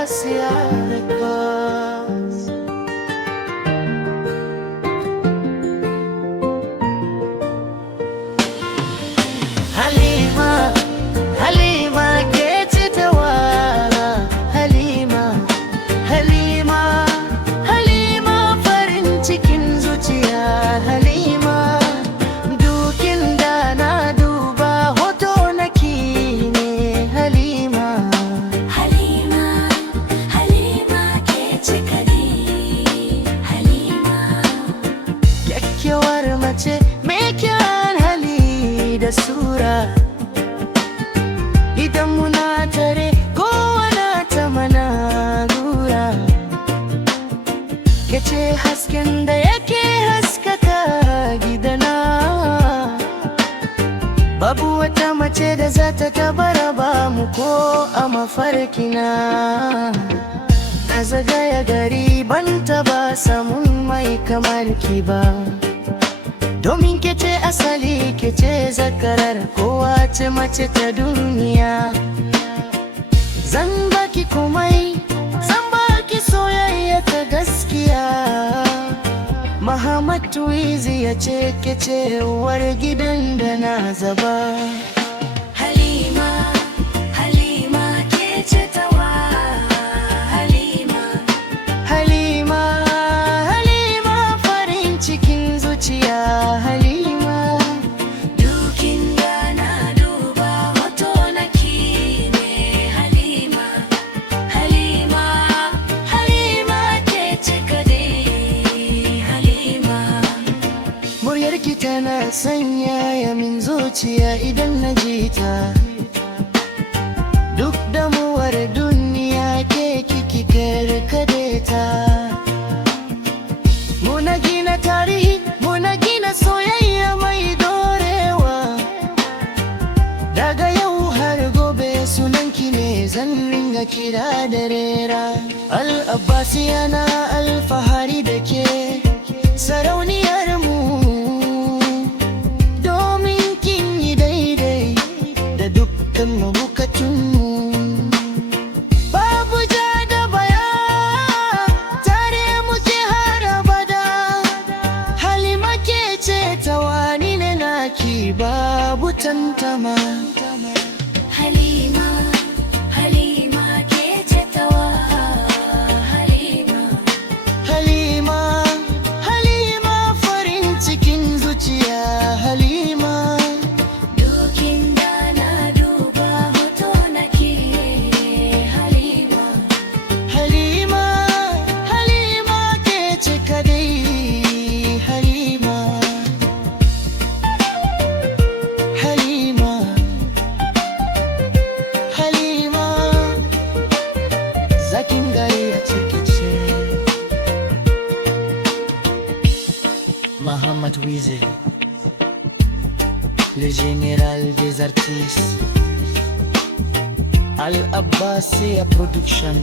Al-Abbasiyya Records. Halima, Halima ke ce tawara. Halima, Halima, Halima farin cikin zuciya. Halima, dukin da na duba hoto naki ne. Halima, Halima, Halima ke ce kadai. Halima, kyakkyawar mace mai kyan hali da sura. Idan muna tare kowane ta mana gura. Kece hasken da yake haskaka gidana. Babu wata mace da za ta taba raba mu ko a mafarkina. Na zagaya gari ban taba samun mai kamar ki ba. Domin kece asali, kece zakarar kowace mace ta duniya. Zan baki komai, zan baki soyayya ta gaskiya. Muhammad Tuizi ya ce kece uwar gidan da na zaba. Halima, Halima ke ce tawa. Halima, Halima, Halima farin cikin zuciya. Halima, dukin da na duba hoto naki ne. Halima, Halima, Halima ke ce kadai. Halima, muryarki tana sanyaya min zuciya idan na ji ta. Duk damuwar duniya ke kiki karkade ta. Muna gina tarihi, muna gina soyayya mai dorewa. Daga yau har gobe sunanki ne zan ringa kira da rera. Al-Abbasiyya na alfahari da ke, sarauniyar mu. Domin kin yi daidai da dukkan bukatunmu. Babu ja da baya, tare muke har abada. Halima ke ce tawani ne naki babu tantama. Halima, Halima ke ce tawa. Halima, Halima, Halima farin cikin zuciya. Halima, dukin da na duba hoto naki. Halima, Halima, Halima ke ce kadai. Halima, Halima, Halima, zakin gari a cikice. Muhammad Tuizi, le général des artistes. Al-Abbasiyya Production.